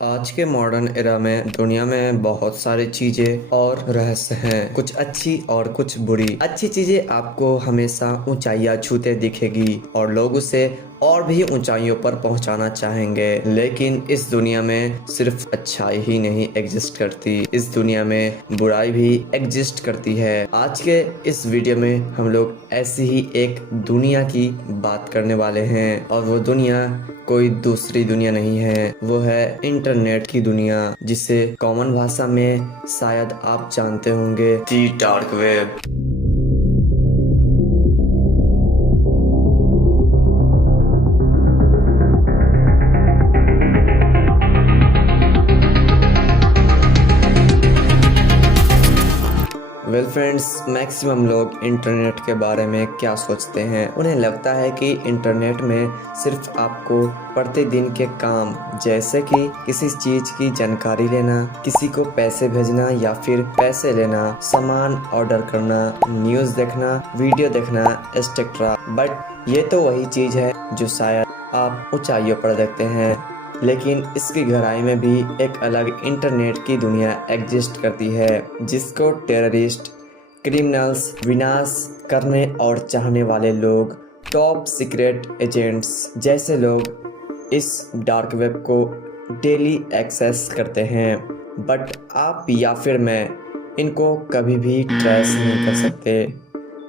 आज के modern era में दुनिया में बहुत सारी चीजें और रहस्य हैं, कुछ अच्छी और कुछ बुरी। अच्छी चीजें आपको हमेशा ऊंचाइयां छूते दिखेगी और लोग उसे और भी ऊंचाइयों पर पहुंचाना चाहेंगे, लेकिन इस दुनिया में सिर्फ अच्छाई ही नहीं एग्जिस्ट करती, इस दुनिया में बुराई भी एग्जिस्ट करती है। आज के इस वीडियो में हम लोग ऐसी ही एक दुनिया की बात करने वाले हैं और वो दुनिया कोई दूसरी दुनिया नहीं है, वो है इंटरनेट की दुनिया, जिसे कॉमन भाषा में शायद आप जानते होंगे, the dark web. Well friends, maximum लोग इंटरनेट के बारे में क्या सोचते हैं? उन्हें लगता है कि इंटरनेट में सिर्फ आपको प्रतिदिन के काम, जैसे कि किसी चीज की जानकारी लेना, किसी को पैसे भेजना या फिर पैसे लेना, सामान ऑर्डर करना, न्यूज़ देखना, वीडियो देखना एक्सेट्रा। बट ये तो वही चीज है जो शायद आप ऊंचाइयों पर देखते हैं, लेकिन इसकी गहराई में भी एक अलग इंटरनेट की दुनिया एग्जिस्ट करती है, जिसको टेररिस्ट, क्रिमिनल्स, विनाश करने और चाहने वाले लोग, टॉप सीक्रेट एजेंट्स जैसे लोग इस डार्क वेब को डेली एक्सेस करते हैं। बट आप या फिर मैं इनको कभी भी ट्रेस नहीं कर सकते।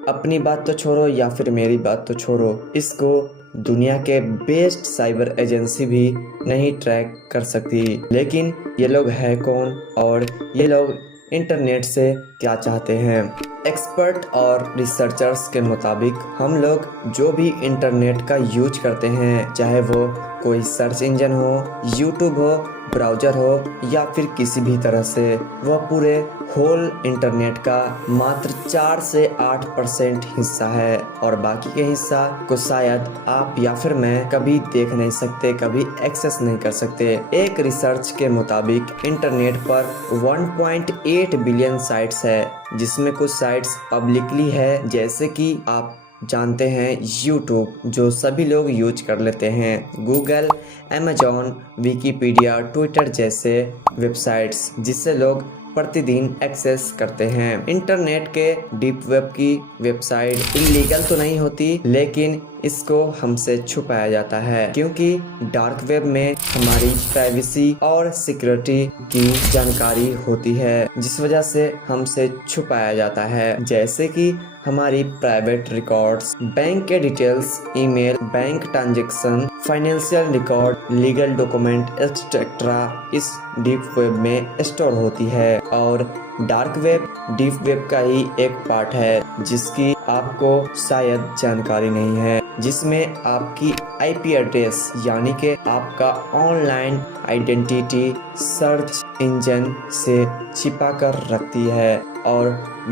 अपनी बात तो छोड़ो या फिर मेरी बात तो छोड़ो, इसको दुनिया के बेस्ट साइबर एजेंसी भी नहीं ट्रैक कर सकती। लेकिन ये लोग हैं कौन और ये लोग इंटरनेट से क्या चाहते हैं? एक्सपर्ट और रिसर्चर्स के मुताबिक हम लोग जो भी इंटरनेट का यूज करते हैं, चाहे वो कोई सर्च इंजन हो, यूट्यूब हो, ब्राउज़र हो या फिर किसी भी तरह से, वह पूरे होल इंटरनेट का मात्र 4 से 8% हिस्सा है और बाकी के हिस्सा को शायद आप या फिर मैं कभी देख नहीं सकते, कभी एक्सेस नहीं कर सकते। एक रिसर्च के मुताबिक इंटरनेट पर 1.8 बिलियन साइट्स है, जिसमें कुछ साइट्स पब्लिकली है, जैसे कि आप जानते हैं यूट्यूब, जो सभी लोग यूज कर लेते हैं, गूगल, अमेजॉन, विकिपीडिया, ट्विटर जैसे वेबसाइट्स जिससे लोग प्रतिदिन एक्सेस करते हैं। इंटरनेट के डीप वेब की वेबसाइट इलीगल तो नहीं होती, लेकिन इसको हमसे छुपाया जाता है, क्योंकि डार्क वेब में हमारी प्राइवेसी और सिक्योरिटी की जानकारी होती है, जिस वजह से हमसे छुपाया जाता है, जैसे कि हमारी प्राइवेट रिकॉर्ड्स, बैंक के details, email, bank transaction, financial record, legal document etcetera इस डीप वेब में स्टोर होती है। और डार्क वेब डीप वेब का ही एक पार्ट है, जिसकी आपको शायद जानकारी नहीं है, जिसमें आपकी आईपी एड्रेस यानी कि आपका ऑनलाइन आइडेंटिटी सर्च इंजन से छिपा कर रखती है। और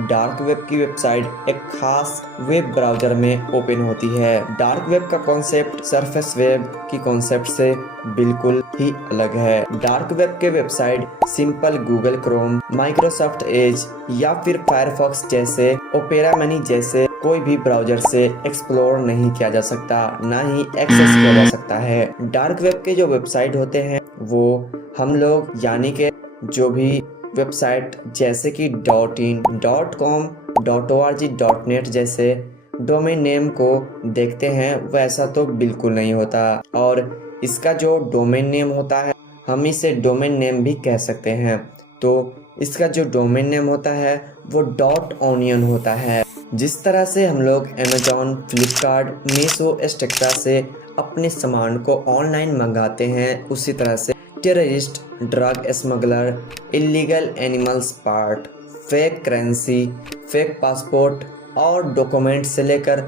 डार्क वेब की वेबसाइट एक खास वेब ब्राउज़र में ओपन होती है। डार्क वेब का कॉन्सेप्ट सरफेस वेब की कॉन्सेप्ट से बिल्कुल ही अलग है। डार्क वेब के website simple Google Chrome, Microsoft Edge या फिर फायरफॉक्स जैसे, ओपेरा मनी जैसे कोई भी ब्राउज़र से एक्सप्लोर नहीं किया जा सकता, ना ही एक्सेस किया जा सकता है। डार्क वेब के जो वेबसाइट होते हैं वो हम लोग यानी कि जो भी वेबसाइट जैसे कि .in, .com, .org, .net जैसे डोमेन नेम को देखते हैं, वैसा तो बिल्कुल नहीं होता। और इसका जो डोमेन नेम होता है, हम इसे डोमेन नेम भी कह सकते हैं, तो इसका जो डोमेन नेम होता है वो .onion होता है। जिस तरह से हम लोग अमेजॉन, फ्लिपकार्ट, मीशो एक्सेट्रा से अपने सामान को ऑनलाइन मंगाते हैं, उसी तरह से terrorist, drug smuggler, illegal animals part, fake currency, fake passport और डॉक्यूमेंट से लेकर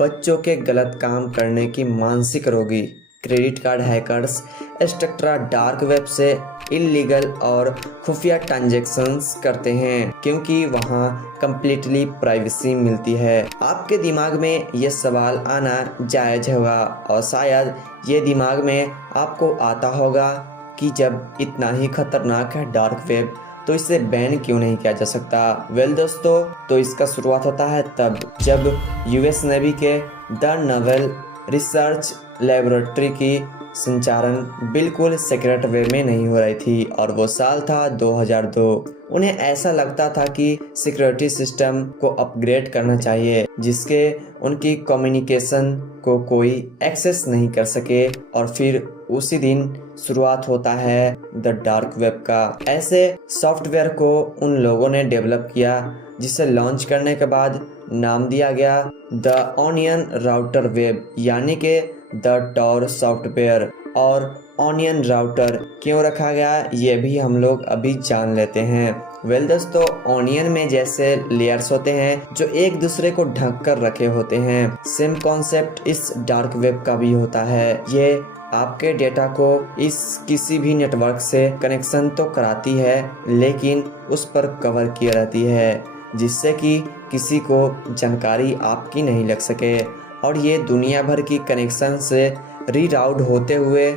बच्चों के गलत काम करने की मानसिक रोगी, credit card hackers etcetera dark web से इलीगल और खुफिया ट्रांजैक्शंस करते हैं, क्योंकि वहाँ कंप्लीटली प्राइवेसी मिलती है। आपके दिमाग में ये सवाल आना जायज़ होगा और शायद ये दिमाग में आपको आता होगा कि जब इतना ही खतरनाक है डार्क वेब, तो इसे बैन क्यों नहीं किया जा सकता? वेल दोस्तों, तो इसका शुरुआत होता है तब जब यूएस नेवी के द नेवल रिसर्च लेबोरेटरी की संचालन बिल्कुल सीक्रेट वे में नहीं हो रही थी और वो साल था 2002। उन्हें ऐसा लगता था कि सिक्योरिटी सिस्टम को अपग्रेड करना चाहिए जिसके उनकी कम्युनिकेशन को कोई एक्सेस नहीं कर सके। और फिर उसी दिन शुरुआत होता है द डार्क वेब का। ऐसे सॉफ्टवेयर को उन लोगों ने डेवलप किया जिसे लॉन्च करने के बाद नाम दिया गया द ऑनियन राउटर वेब, यानी कि द टॉर सॉफ्टवेयर। और ऑनियन राउटर क्यों रखा गया ये भी हम लोग अभी जान लेते हैं। वेल दोस्तों, ऑनियन में जैसे लेयर्स होते हैं जो एक दूसरे को ढक कर रखे होते हैं, सेम कॉन्सेप्ट इस डार्क वेब का भी होता है। ये आपके डेटा को इस किसी भी नेटवर्क से कनेक्शन तो कराती है लेकिन उस पर कवर किया रहती है जिससे कि किसी को जानकारी आपकी नहीं लग सके। और ये दुनिया भर की कनेक्शन से रीराउट होते हुए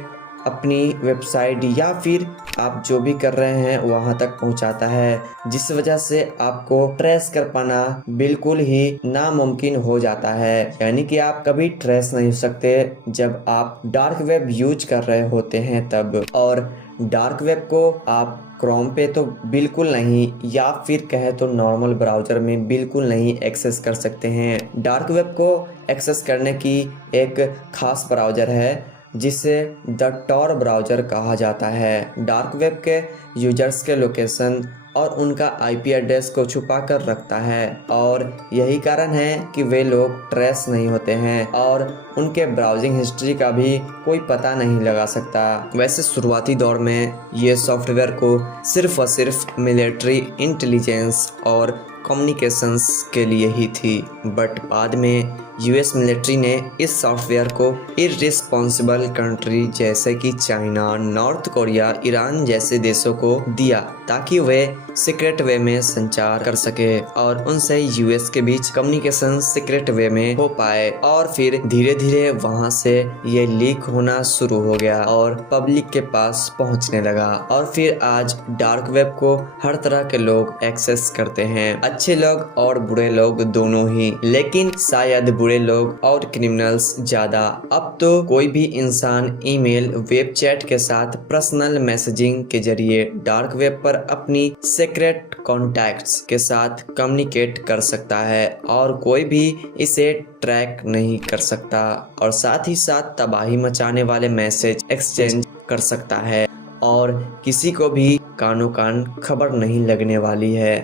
अपनी वेबसाइट या फिर आप जो भी कर रहे हैं वहां तक पहुंचाता है, जिस वजह से आपको ट्रेस कर पाना बिल्कुल ही नामुमकिन हो जाता है। यानी कि आप कभी ट्रेस नहीं हो सकते जब आप डार्क वेब यूज कर रहे होते हैं तब। और डार्क वेब को आप क्रोम पे तो बिल्कुल नहीं, या फिर कहे तो नॉर्मल ब्राउज़र में बिल्कुल नहीं एक्सेस कर सकते हैं। डार्क वेब को एक्सेस करने की एक खास ब्राउज़र है जिसे द टॉर ब्राउज़र कहा जाता है। डार्क वेब के यूजर्स के लोकेशन और उनका आईपी एड्रेस को छुपा कर रखता है और यही कारण है कि वे लोग ट्रेस नहीं होते हैं और उनके ब्राउजिंग हिस्ट्री का भी कोई पता नहीं लगा सकता। वैसे शुरुआती दौर में ये सॉफ्टवेयर को सिर्फ और सिर्फ मिलिट्री इंटेलिजेंस और कम्युनिकेशंस के लिए ही थी, बट बाद में यूएस मिलिट्री ने इस सॉफ्टवेयर को इररिस्पॉन्सिबल कंट्री जैसे कि चाइना, नॉर्थ कोरिया, ईरान जैसे देशों को दिया ताकि वे सीक्रेट वे में संचार कर सके और उनसे यूएस के बीच कम्युनिकेशन सीक्रेट वे में हो पाए। और फिर धीरे धीरे वहां से ये लीक होना शुरू हो गया और पब्लिक के पास पहुंचने लगा। और फिर आज डार्क वेब को हर तरह के लोग एक्सेस करते हैं, अच्छे लोग और बुरे लोग दोनों ही, लेकिन शायद बुरे लोग और क्रिमिनल्स ज्यादा। अब तो कोई भी इंसान ईमेल, वेब चैट के साथ पर्सनल मैसेजिंग के जरिए डार्क वेब पर अपनी सीक्रेट कॉन्टैक्ट्स के साथ कम्युनिकेट कर सकता है और कोई भी इसे ट्रैक नहीं कर सकता और साथ ही साथ तबाही मचाने वाले मैसेज एक्सचेंज कर सकता है और किसी को भी कानो कान खबर नहीं लगने वाली है।